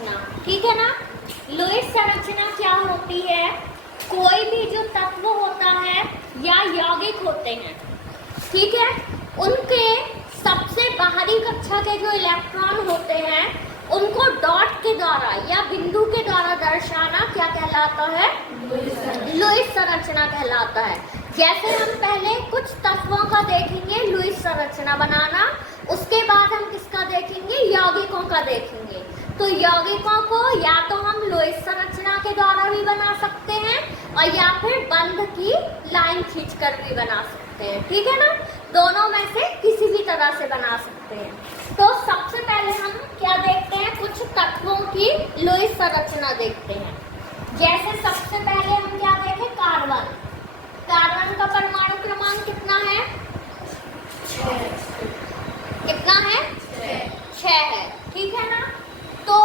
संरचना, ठीक है ना। लुईस संरचना क्या होती है? कोई भी जो तत्व होता है या यौगिक होते हैं, ठीक है, उनके सबसे बाहरी कक्षा के जो इलेक्ट्रॉन होते हैं उनको डॉट के द्वारा या बिंदु के द्वारा दर्शाना क्या कहलाता है? लुईस संरचना कहलाता है। जैसे हम पहले कुछ तत्वों का देखेंगे लुईस संरचना बनाना, उसके बाद हम किसका देखेंगे? यौगिकों का देखेंगे। तो यौगिकों को या तो हम लुईस संरचना के द्वारा भी बना सकते हैं और या फिर बंध की लाइन खींचकर भी बना सकते हैं, ठीक है ना। दोनों में से किसी भी तरह से बना सकते हैं। तो सबसे पहले हम क्या देखते हैं? कुछ तत्वों की लुईस संरचना देखते हैं। जैसे सबसे पहले हम क्या देखें? कार्बन। कार्बन का परमाणु क्रमांक कितना है? 6। कितना है? 6 है, ठीक है ना। तो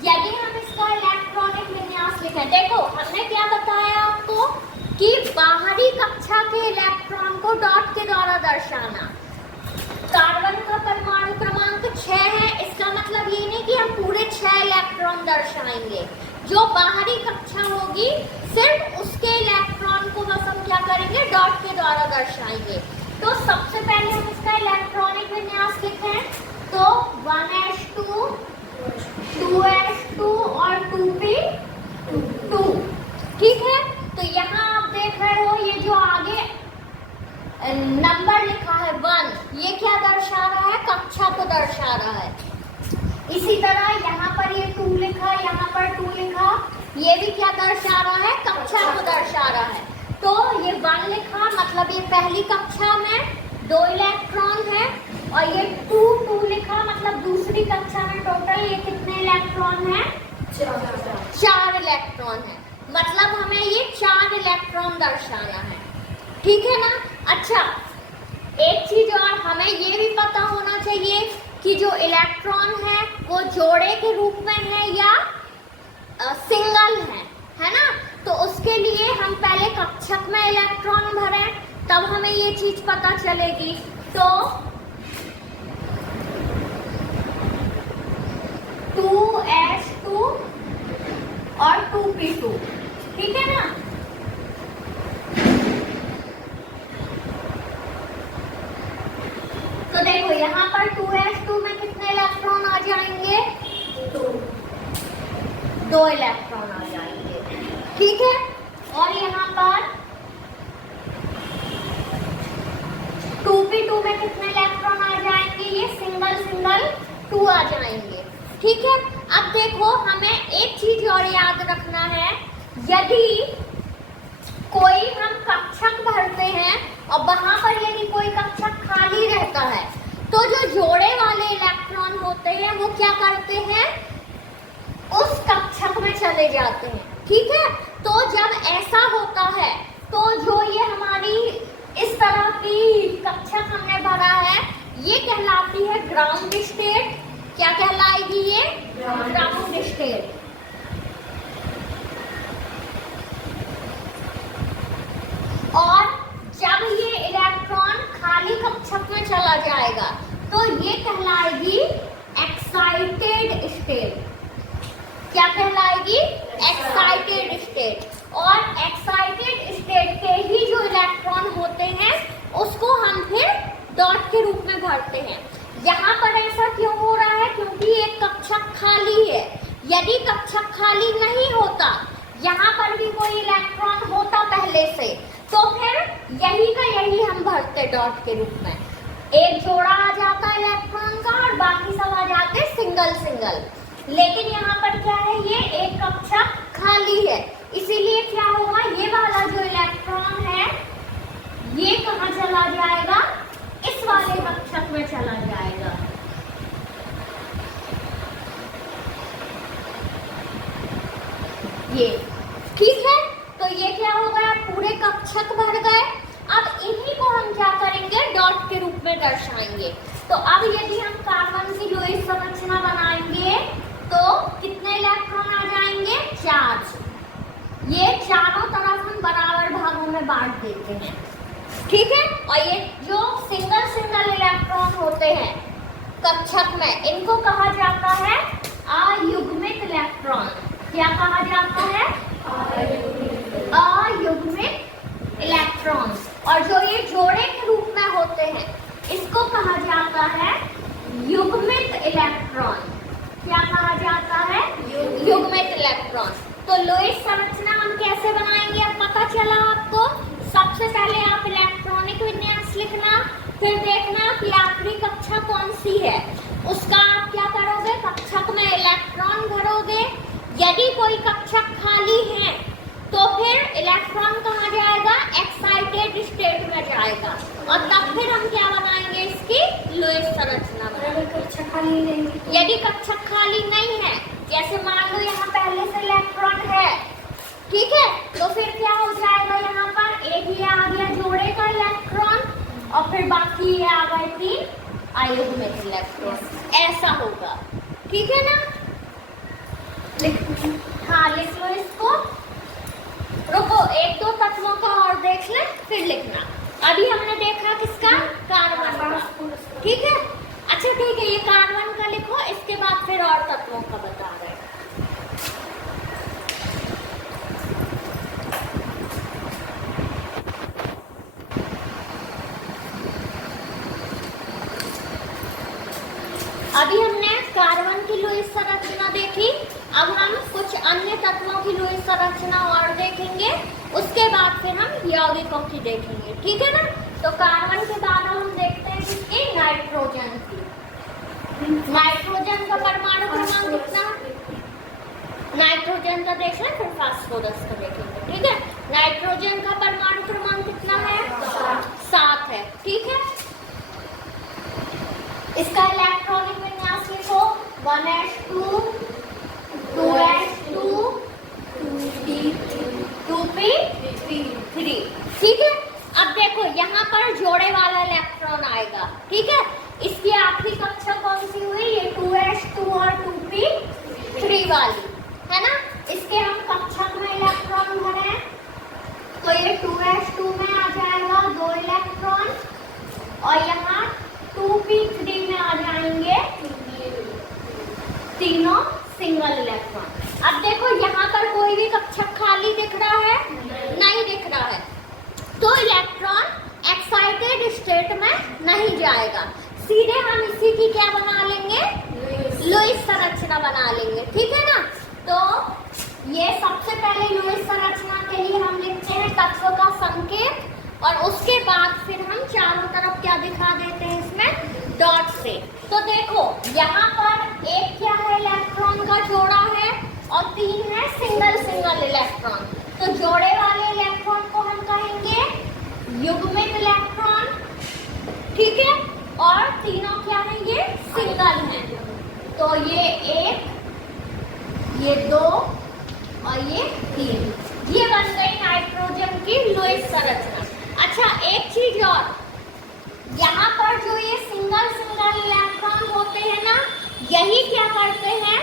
यदि हम इसका इलेक्ट्रॉनिक विन्यास लिखें, देखो हमने क्या बताया आपको कि बाहरी कक्षा के इलेक्ट्रॉन को डॉट के द्वारा दर्शाना। कार्बन का परमाणु क्रमांक 6 है, इसका मतलब ये नहीं कि हम पूरे 6 इलेक्ट्रॉन दर्शाएंगे। जो बाहरी कक्षा होगी सिर्फ उसके इलेक्ट्रॉन को बस हम क्या करेंगे? डॉट के द्वारा दर्शाएंगे। तो सबसे पहले हम इसका इलेक्ट्रॉनिक विन्यास लिखें तो 1s2 2s2 और 2p2, ठीक है। तो यहाँ आप देख रहे हो ये जो आगे नंबर लिखा है 1, ये क्या दर्शा रहा है? कक्षा को दर्शा रहा है। इसी तरह यहाँ पर ये 2 लिखा, यहाँ पर 2 लिखा, ये भी क्या दर्शा रहा है? कक्षा को दर्शा रहा है। तो ये 1 लिखा मतलब ये पहली कक्षा में 2 इलेक्ट्रॉन है, और ये 2 लिखा मतलब दूसरी कक्षा में टोटल ये कितने इलेक्ट्रॉन है? 4 इलेक्ट्रॉन है। मतलब हमें ये 4 इलेक्ट्रॉन दर्शाना है, ठीक है ना। अच्छा, एक चीज और हमें ये भी पता होना चाहिए कि जो इलेक्ट्रॉन है वो जोड़े के रूप में है या सिंगल है ना। तो उसके लिए हम पहले कक्षक में इलेक्ट्रॉन भरें, तब हमें ये चीज पता चलेगी। तो 2s2 और 2p2, ठीक है ना। तो देखो यहाँ पर 2s2 में कितने इलेक्ट्रॉन आ जाएंगे? 2 इलेक्ट्रॉन आ जाएंगे, ठीक है। और यहाँ पर 2p2 में कितने इलेक्ट्रॉन आ जाएंगे? ये सिंगल 2 आ जाएंगे, ठीक है। अब देखो हमें एक चीज और याद रखना है, यदि कोई हम कक्षक भरते हैं और वहां पर यदि कोई कक्षक खाली रहता है तो जो जोड़े वाले इलेक्ट्रॉन होते हैं वो क्या करते हैं? उस कक्षक में चले जाते हैं, ठीक है। तो जब ऐसा होता है तो जो ये हमारी इस तरह की कक्षक हमने भरा है ये कहलाती है ग्राउंड स्टेट। क्या कहलाएगी ये? Ground state. और जब ये इलेक्ट्रॉन खाली कक्षक में चला जाएगा तो ये कहलाएगी एक्साइटेड स्टेट। क्या कहलाएगी? Excited state. और एक्साइटेड स्टेट के ही जो इलेक्ट्रॉन होते हैं उसको हम फिर डॉट के रूप में भरते हैं। यहाँ पर ऐसा क्यों हो रहा है? क्योंकि एक कक्षक खाली है। यदि कक्षक खाली नहीं होता, यहाँ पर भी कोई इलेक्ट्रॉन होता पहले से, तो फिर यही का यही हम भरते डॉट के रूप में। एक जोड़ा आ जाता इलेक्ट्रॉन का और बाकी सब आ जाते सिंगल। लेकिन यहाँ पर क्या है? ये एक कक्षक खाली है, इसीलिए क्या होगा? ये वाला जो इलेक्ट्रॉन है ये कहाँ चला जाएगा? इस वाले कक्षक में चला जाएगा। ये ठीक है। तो ये क्या हो गया? पूरे कक्षक भर गए। अब इन्हीं को हम क्या करेंगे? डॉट के रूप में दर्शाएंगे। तो अब यदि हम कार्बन की लुईस संरचना बनाएंगे तो कितने इलेक्ट्रॉन आ जाएंगे? 4। ये चारों तरफ हम बराबर भागों में बांट देते हैं, ठीक है। और ये जो सिंगल इलेक्ट्रॉन होते हैं कक्षक में, इनको कहा जाता है अयुग्मित इलेक्ट्रॉन। क्या कहा जाता है? अयुग्मित इलेक्ट्रॉन। और जो ये जोड़े के रूप में होते हैं इसको कहा जाता है युग्मित इलेक्ट्रॉन। क्या कहा जाता है? युग्मित इलेक्ट्रॉन। तो लुईस संरचना हम कैसे बनाएंगे अब पता चला आपको। सबसे पहले आप इलेक्ट्रॉनिक विन्यास लिखना, फिर देखना कि आखिरी कक्षा कौन सी है, उसका आप क्या करोगे, कक्षक में इलेक्ट्रॉन भरोगे। यदि कोई कक्षक खाली है तो फिर इलेक्ट्रॉन कहाँ जाएगा? एक्साइटेड स्टेट में जाएगा। और तब फिर हम क्या बनाएंगे? इसकी लुईस संरचना बनाएंगे। कक्षक खाली नहीं, यदि कक्षक खाली नहीं है, जैसे मान लो यहाँ पहले से इलेक्ट्रॉन है, ठीक है, तो फिर क्या हो जाएगा? यहाँ पर एक ये आ गया जोड़े का इलेक्ट्रॉन और फिर बाकी ये आ गए 3 अयुग्मित इलेक्ट्रॉन। ऐसा होगा, ठीक है ना? हाँ लिख लो इसको। रुको, 1-2 तत्वों का और देख ले फिर लिखना। अभी हमने देखा किसका? कार्बन का, ठीक है। अच्छा ठीक है, ये कार्बन का लिखो, इसके बाद फिर और तत्वों का बता रहे हैं। अभी हमने कार्बन की लुईस संरचना देखी, अब हम कुछ अन्य तत्वों की लुईस संरचना और देखेंगे, उसके बाद फिर हम यौगिकों की देखेंगे, ठीक है ना? तो कार्बन के बाद हम देखते हैं किसकी? नाइट्रोजन की। नाइट्रोजन का परमाणु क्रमांक कितना? नाइट्रोजन का देख लें, फिर फास्फोरस का देखेंगे, ठीक है। नाइट्रोजन का परमाणु क्रमांक कितना है? 7 है, ठीक है। इसका इलेक्ट्रॉनिक विन्यास लिखो 1s2 2s2 2p3, ठीक है। अब देखो यहाँ पर जोड़े वाला इलेक्ट्रॉन आएगा, ठीक है। इसकी आखिरी कक्षा कौन सी हुई? ये 2s2 और 2p3 वाली है ना। इसके हम कक्षक में इलेक्ट्रॉन भरे, तो ये 2s2 में आ जाएगा 2 इलेक्ट्रॉन और यहाँ 2p3 में आ जाएंगे तीनों सिंगल इलेक्ट्रॉन। अब देखो यहाँ पर कोई भी कक्षक खाली दिख रहा है? नहीं दिख रहा है, तो इलेक्ट्रॉन एक्साइटेड स्टेट में नहीं जाएगा, सीधे हम इसी की क्या बना लेंगे? लुईस संरचना बना लेंगे, ठीक है ना। तो ये सबसे पहले लुईस संरचना के लिए हम लिखते हैं तत्व का संकेत, और उसके बाद फिर हम चारों तरफ क्या दिखा देते हैं इसमें? डॉट से। तो देखो यहाँ पर एक क्या है? इलेक्ट्रॉन का जोड़ा है और 3 है सिंगल इलेक्ट्रॉन। तो जोड़े वाले इलेक्ट्रॉन को हम कहेंगे युग्मित इलेक्ट्रॉन, ठीक है। और तीनों क्या है? ये सिंगल हैं, तो ये 1, ये 2 और ये 3, ये बन गई नाइट्रोजन की लुईस संरचना। अच्छा एक चीज और, यहाँ पर जो ये सिंगल इलेक्ट्रॉन होते हैं ना, यही क्या करते हैं?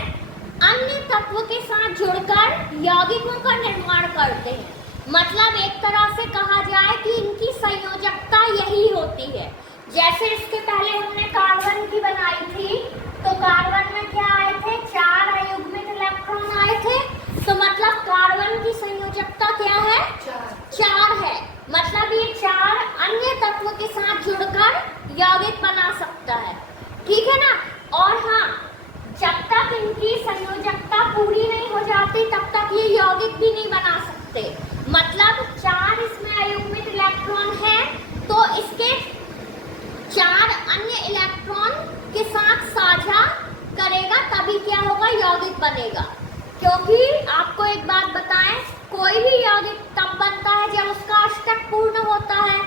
अन्य तत्व के साथ जुड़कर यौगिकों का निर्माण करते हैं। मतलब एक तरह से कहा जाए कि इनकी संयोजकता यही होती है। जैसे इसके पहले हमने कार्बन की बनाई थी, तो कार्बन में क्या आए थे? 4 अयुग्मित इलेक्ट्रॉन आए थे, तो मतलब कार्बन की संयोजकता क्या है? 4 है। मतलब ये 4 अन्य तत्व के साथ जुड़कर यौगिक बना सकता है, ठीक है ना। और हाँ, जब तक इनकी संयोजकता पूरी नहीं हो जाती तब तक ये यौगिक भी नहीं बना सकते। मतलब 4 इसमें अयुग्मित इलेक्ट्रॉन है, तो इसके 4 अन्य इलेक्ट्रॉन के साथ साझा करेगा, तभी क्या होगा? यौगिक बनेगा। क्योंकि आपको एक बात बताएं, कोई भी यौगिक तब बनता है जब उसका अष्टक पूर्ण होता है,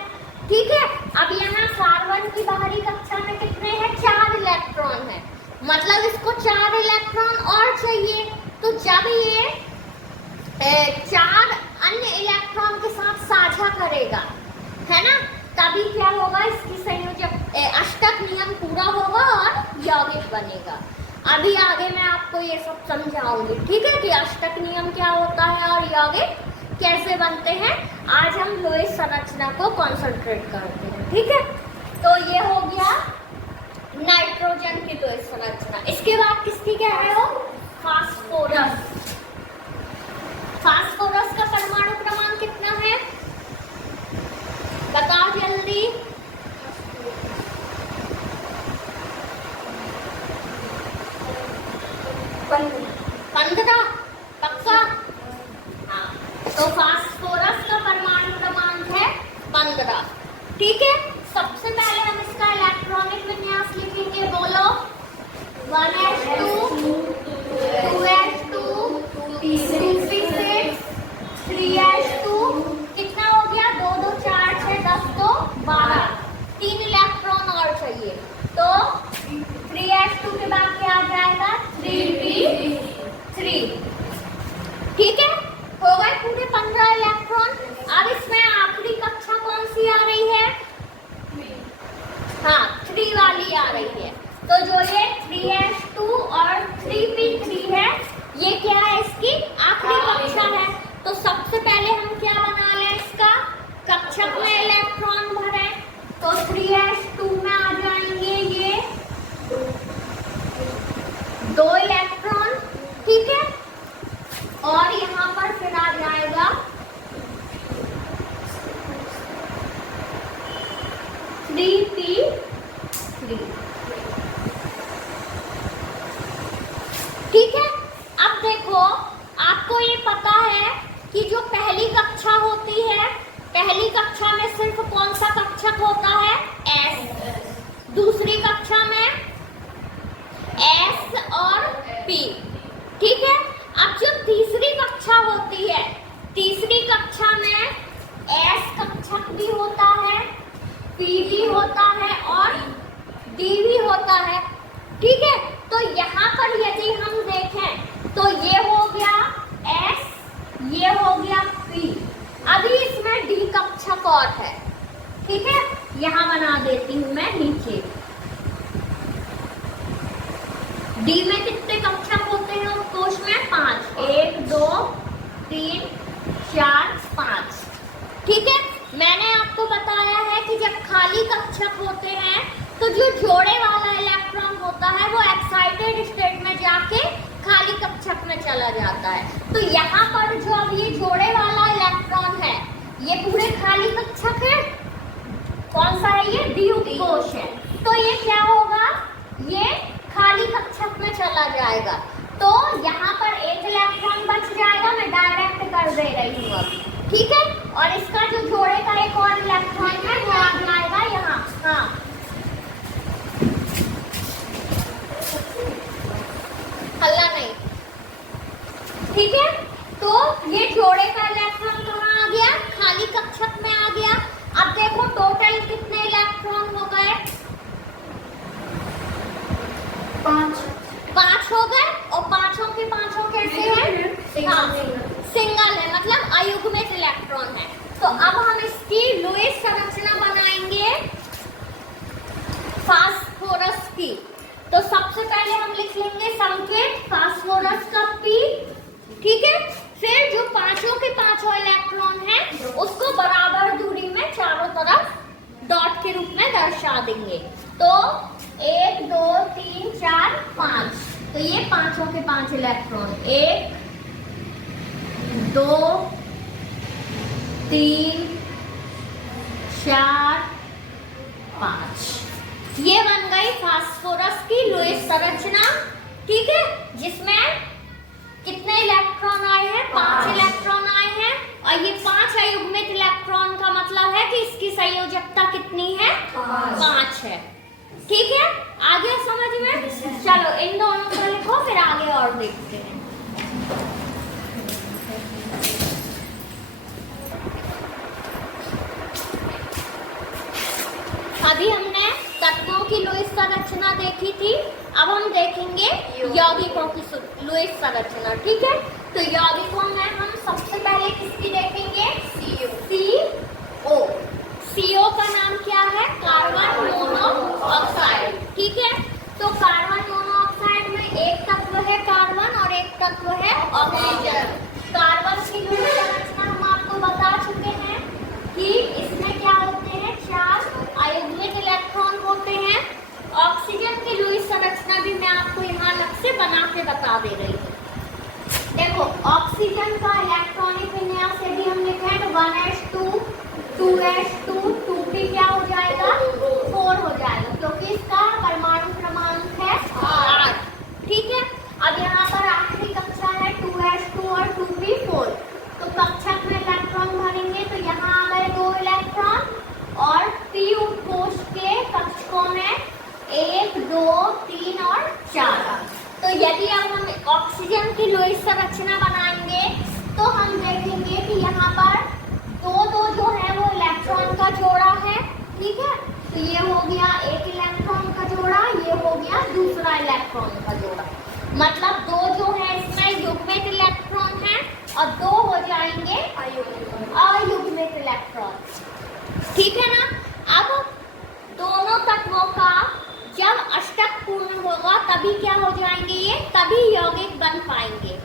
ठीक है। अब यहाँ कार्बन की बाहरी कक्षा में कितने हैं? 4 इलेक्ट्रॉन है, मतलब इसको 4 इलेक्ट्रॉन और चाहिए। तो जब ये 4 अन्य इलेक्ट्रॉन के साथ साझा करेगा, है ना, तभी क्या होगा? इसकी संयोजक अष्टक नियम पूरा होगा और यौगिक बनेगा। अभी आगे मैं आपको ये सब समझाऊंगी, ठीक है, कि अष्टक नियम क्या होता है और यौगिक कैसे बनते हैं। आज हम लुईस संरचना को कंसंट्रेट करते हैं, ठीक है। तो ये हो गया नाइट्रोजन की लुईस संरचना। इसके बाद किसकी कह रहे हो? फास्फोरस। फास्फोरस का परमाणु क्रमांक कितना है? बताओ जल्दी। 15। पक्का? हाँ, तो फास्फोरस का परमाणु क्रमांक है 15। ठीक है, सबसे पहले हम इसका इलेक्ट्रॉनिक विन्यास लिखेंगे। बोलो 1s2 2s2 2p6 3s2। कितना हो गया? 2 2 4 6 10 2 12। 3 इलेक्ट्रॉन और चाहिए, तो 3s2 के बाद क्या आ जाएगा? 3p3। ठीक है, हो गए पूरे 15 इलेक्ट्रॉन। अब इसमें आखिरी कक्षा कौन सी आ रही है? हाँ, 3 वाली आ रही है। तो जो ये 3s2 और 3p3 है, ये क्या है? इसकी आखिरी कक्षा है। तो सबसे पहले हम क्या बना लें? इसका कक्षक में इलेक्ट्रॉन भरे। तो 3s2 में आ जाएंगे ये 2 इलेक्ट्रॉन। ठीक है, और यहाँ पर फिर आ जाएगा 3p3। ठीक है, अब देखो, आपको ये पता है कि जो पहली कक्षा होती है, पहली कक्षा में सिर्फ कौन सा कक्षक होता है? S। दूसरी कक्षा में S और P। ठीक है, अब जो तीसरी कक्षा होती है, तीसरी कक्षा में S कक्षक भी होता है, P भी होता है और D भी होता है। ठीक है, तो यहाँ पर यदि हम देखें तो ये हो गया S, ये हो गया P। अभी इसमें D कक्षक और है। ठीक है, यहाँ बना देती हूँ मैं नीचे। D में कितने कक्षक होते हैं उस कोश में? 5। 1 2 3 4 5। ठीक है, मैंने आपको बताया है कि जब खाली कक्षक होते हैं तो जो जोड़े वाला इलेक्ट्रॉन होता है वो एक्साइटेड स्टेट में जाके खाली कक्षक में चला जाता है। तो यहाँ पर जो अब ये जोड़े वाला इलेक्ट्रॉन है, ये पूरे खाली कक्षक है। कौन सा है ये? द्वियुग कोश है। तो ये क्या होगा? ये खाली कक्षक में चला जाएगा। तो यहाँ पर एक इलेक्ट्रॉन बच जाएगा। मैं डायरेक्ट कर दे रही हूँ अब। ठीक है, और इसका जो जोड़े का एक और इलेक्ट्रॉन है वो आ जाएगा यहाँ। हाँ, हल्ला नहीं। ठीक है, तो ये जोड़े का इलेक्ट्रॉन कहाँ आ गया? खाली कक्षक में आ गया। अब देखो टोटल कितने इलेक्ट्रॉन हो गए? 5 हो गए। और पांचों के पांचों कैसे हैं? हाँ, सिंगल है, मतलब अयुग्मित इलेक्ट्रॉन है। तो अब हम इसकी लुईस संरचना बनाएंगे फास्फोरस की। तो सबसे पहले हम लिख लेंगे संकेत फास्फोरस का P। ठीक है, फिर जो पांचों के पांचों इलेक्ट्रॉन हैं उसको बराबर दूरी में चारों तरफ डॉट के रूप में दर्शा देंगे। तो 1 2 3 4 5। तो ये पांचों के 5 इलेक्ट्रॉन 1 2 3 4 5। ये बन गई फास्फोरस की लुईस संरचना। ठीक है, जिसमें कितने इलेक्ट्रॉन आए हैं? 5 इलेक्ट्रॉन आए हैं। और ये 5 अयुग्मित इलेक्ट्रॉन का मतलब है कि इसकी संयोजकता कितनी है? 5 है। ठीक है, आ गया समझ में? चलो इन दोनों को लिखो, फिर आगे और देखते हैं। अभी हमने तत्वों की लुईस संरचना देखी थी, अब हम देखेंगे यौगिकों की लुईस संरचना। ठीक है, तो यौगिकों में हम सबसे पहले किसकी देखेंगे? CO। CO का नाम क्या है? Carbon monoxide. ठीक है, तो कार्बन मोनोऑक्साइड में एक तत्व है कार्बन और एक तत्व है ऑक्सीजन। कार्बन की लुईस संरचना हम आपको बता चुके हैं कि इसमें क्या होते हैं? 4 अयुग्मित इलेक्ट्रॉन होते हैं। ऑक्सीजन की लुईस संरचना भी मैं आपको यहाँ अलग से बना के बता दे रही हूँ। 2s2 2p क्या हो जाएगा 4 हो जाएगा, क्योंकि इसका परमाणु क्रमांक है 8। ठीक है, अब यहाँ पर आखिरी कक्षा है 2s2 और 2p 4। तो कक्षक में इलेक्ट्रॉन भरेंगे तो यहाँ आ गए 2 इलेक्ट्रॉन और p उपकोष के कक्षकों में 1 2 3 और 4। तो यदि अब हम ऑक्सीजन की लुईस संरचना बनाएंगे तो हम देखेंगे कि यहाँ पर दो जो है वो इलेक्ट्रॉन का जोड़ा है। ठीक है, तो ये हो गया एक इलेक्ट्रॉन का जोड़ा, ये हो गया दूसरा इलेक्ट्रॉन का जोड़ा। मतलब दो जो है इसमें युग्मित इलेक्ट्रॉन है और दो हो जाएंगे अयुग्मित इलेक्ट्रॉन। ठीक है ना। अब दोनों तत्वों का जब अष्टक पूर्ण होगा तभी क्या हो जाएंगे, ये तभी यौगिक बन पाएंगे।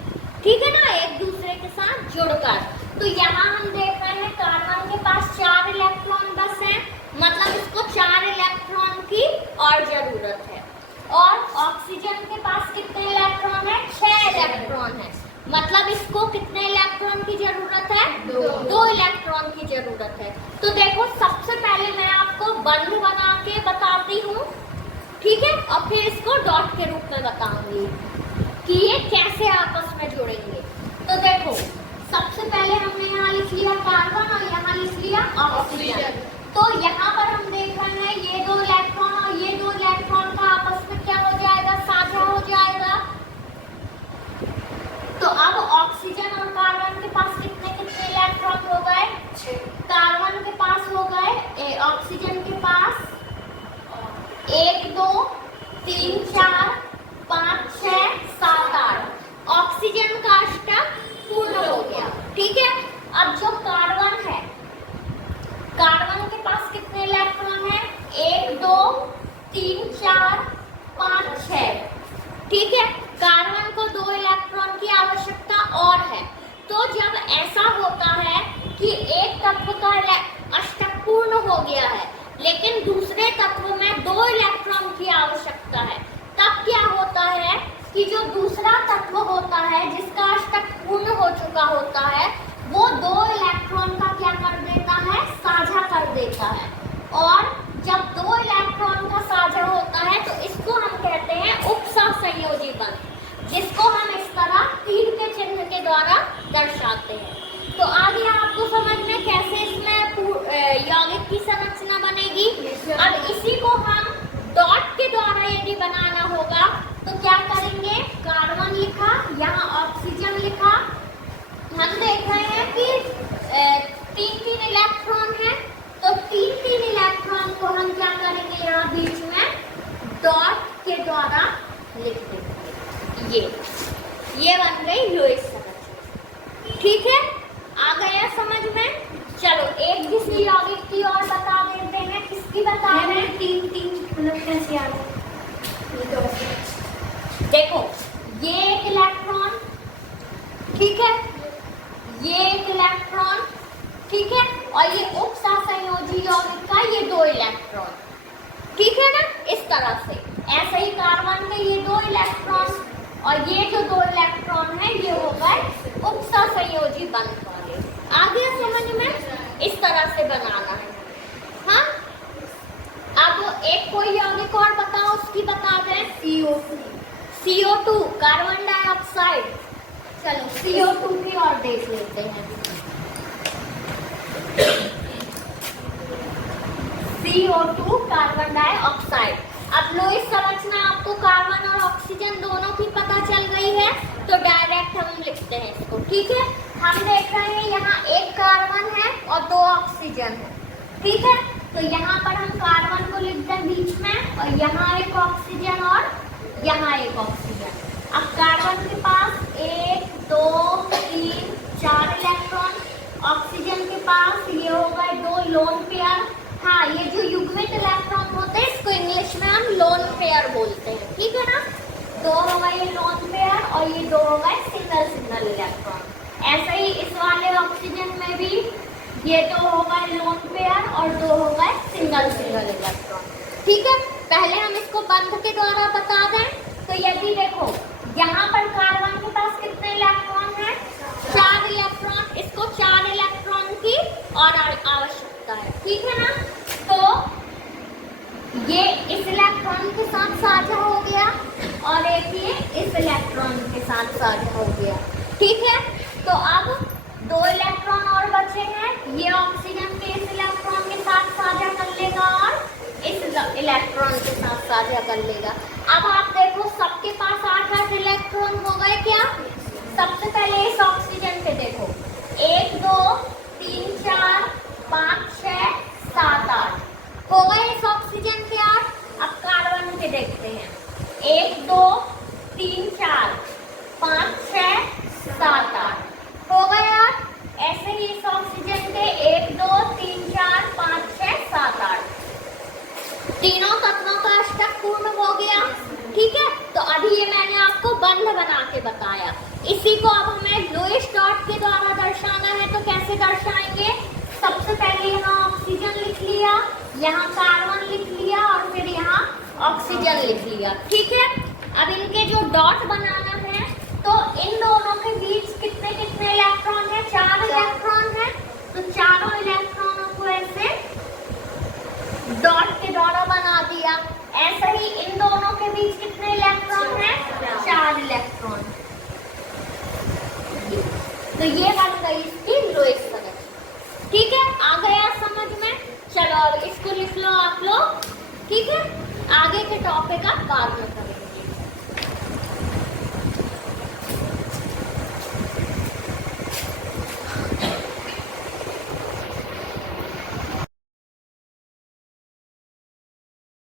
ठीक है ना, एक दूसरे के साथ जुड़कर। तो यहाँ हम देख रहे हैं कार्बन के पास 4 इलेक्ट्रॉन बस हैं, मतलब इसको 4 इलेक्ट्रॉन की और जरूरत है। और ऑक्सीजन के पास कितने इलेक्ट्रॉन है 6 इलेक्ट्रॉन है, मतलब इसको कितने इलेक्ट्रॉन की जरूरत है 2 इलेक्ट्रॉन की जरूरत है। तो देखो सबसे पहले मैं आपको बंध बना के बताती हूँ, ठीक है, और फिर इसको डॉट के रूप में बताऊंगी कि ये कैसे आपस में जुड़ेंगे। तो देखो सबसे पहले हमने यहाँ लिख लिया कार्बन और यहाँ लिख लिया ऑक्सीजन। तो यहाँ पर हम देख रहे हैं ये 2 इलेक्ट्रॉन और ये 2 इलेक्ट्रॉन का आपस में क्या हो जाएगा, साझा हो जाएगा। तो अब ऑक्सीजन और कार्बन के पास कितने कितने इलेक्ट्रॉन हो गए 6। कार्बन के पास हो गए, ऑक्सीजन के पास 1 2 3 4 5 6 7 8। ऑक्सीजन का अष्टक पूर्ण हो गया। ठीक है, अब जो कार्बन है, कार्बन के पास कितने इलेक्ट्रॉन है 1 2 3 4 5 6। ठीक है, कार्बन को 2 इलेक्ट्रॉन की आवश्यकता और है। तो जब ऐसा होता है कि एक तत्व का अष्टक पूर्ण हो गया है लेकिन दूसरे तत्व में 2 इलेक्ट्रॉन की आवश्यकता है, तब क्या होता है कि जो दूसरा तत्व होता है जिसका अष्टक पूर्ण हो चुका होता है वो 2 इलेक्ट्रॉन का क्या कर देता है, साझा कर देता है। और जब 2 इलेक्ट्रॉन का साझा होता है तो इसको हम कहते हैं उपसहसंयोजी बंध, जिसको हम इस तरह तीर के चिन्ह के द्वारा दर्शाते हैं। तो आगे आपको समझ में कैसे इसमें यौगिक की संरचना बनेगी। अब इसी को हम डॉट के द्वारा यदि बनाना होगा तो क्या करेंगे, कार्बन लिखा, यहाँ ऑक्सीजन लिखा। हम देख रहे हैं कि 3 इलेक्ट्रॉन है, तो 3 इलेक्ट्रॉन को हम क्या करेंगे, यहाँ बीच में डॉट के द्वारा लिख देंगे। ये बन गई लुईस संरचना। ठीक है, आ गया समझ में। चलो एक दूसरी यौगिक की और बता देते हैं। किसकी बता रहे हैं, 3 मतलब कैसे आ गए। देखो ये एक इलेक्ट्रॉन, ठीक है, ये एक इलेक्ट्रॉन, ठीक है, और ये उपसहसंयोजी यौगिक का ये 2 इलेक्ट्रॉन। ठीक है ना, इस तरह से। ऐसे ही कार्बन के ये 2 इलेक्ट्रॉन और ये जो 2 इलेक्ट्रॉन है ये हो गए उपसहसंयोजी बंध वाले। आगे समझ में, इस तरह से बनाना है। हाँ, अब एक कोई यौगिक और बताओ, उसकी बता दें। CO2 carbon dioxide. चलो CO2 की और देख लेते हैं। CO2 carbon dioxide. अब लुईस संरचना आपको कार्बन और ऑक्सीजन दोनों की पता चल गई है, तो डायरेक्ट हम लिखते हैं इसको। ठीक है, हम देख रहे हैं यहाँ एक कार्बन है और 2 ऑक्सीजन है। ठीक है, तो यहाँ पर हम कार्बन को लिखते हैं बीच में और यहाँ एक ऑक्सीजन और यहाँ एक ऑक्सीजन। अब कार्बन के पास 1 2 3 4 इलेक्ट्रॉन, ऑक्सीजन के पास ये हो गए 2 लोन पेयर। हाँ, ये जो युग्मित इलेक्ट्रॉन होते हैं इसको इंग्लिश में हम लोन पेयर बोलते हैं। ठीक है ना, 2 हो गए लोन पेयर और ये 2 हो गए सिंगल इलेक्ट्रॉन। ऐसे ही इस वाले ऑक्सीजन में भी ये 2 हो गए लोन पेयर और 2 हो गए सिंगल इलेक्ट्रॉन। ठीक है, पहले हम इसको बंध के द्वारा बता दें। तो यदि देखो यहाँ पर कार्बन के पास कितने इलेक्ट्रॉन है 4 इलेक्ट्रॉन, इसको 4 इलेक्ट्रॉन की और आवश्यकता है, ठीक है ना। तो ये इस इलेक्ट्रॉन के साथ साझा हो गया और एक ये इस इलेक्ट्रॉन के साथ साझा हो गया, ठीक है। तो अब 2 इलेक्ट्रॉन और बचे हैं, ये ऑक्सीजन के इस इलेक्ट्रॉन के साथ साझा कर लेगा और इस इलेक्ट्रॉन के साथ साझा कर लेगा। अब आप देखो सबके पास 8-8 इलेक्ट्रॉन हो गए क्या। सबसे पहले इस ऑक्सीजन पे देखो 1 2 3 4 5 6 7 8 हो गए इस ऑक्सीजन के 8। अब कार्बन के देखते हैं 1 2 3 4 5 6 7 8 हो गए 8। ऐसे ही इस ऑक्सीजन के 1 2 3 4 5 6 7 8 तीनों तत्वों का अष्टक पूर्ण हो गया, ठीक है। तो अभी ये मैंने आपको बंध बना के बताया। इसी को अब हमें लुईस डॉट के द्वारा दर्शाना है, तो कैसे दर्शाएंगे। सबसे पहले यहाँ ऑक्सीजन लिख लिया, यहाँ कार्बन लिख लिया और फिर यहाँ ऑक्सीजन लिख लिया, ठीक है। अब इनके जो डॉट बनाना है, तो इन दोनों के बीच कितने कितने इलेक्ट्रॉन है, 4 इलेक्ट्रॉन है। तो चारों इलेक्ट्रॉनों को ऐसे डॉट के द्वारा बना दिया। ऐसे ही इन दोनों के बीच कितने इलेक्ट्रॉन हैं, 4 इलेक्ट्रॉन। तो ये बन गई इसकी लुईस संरचना, ठीक है। आ गया समझ में। चलो अब इसको लिख लो आप लोग, ठीक है। आगे के टॉपिक आप बाद में करेंगे।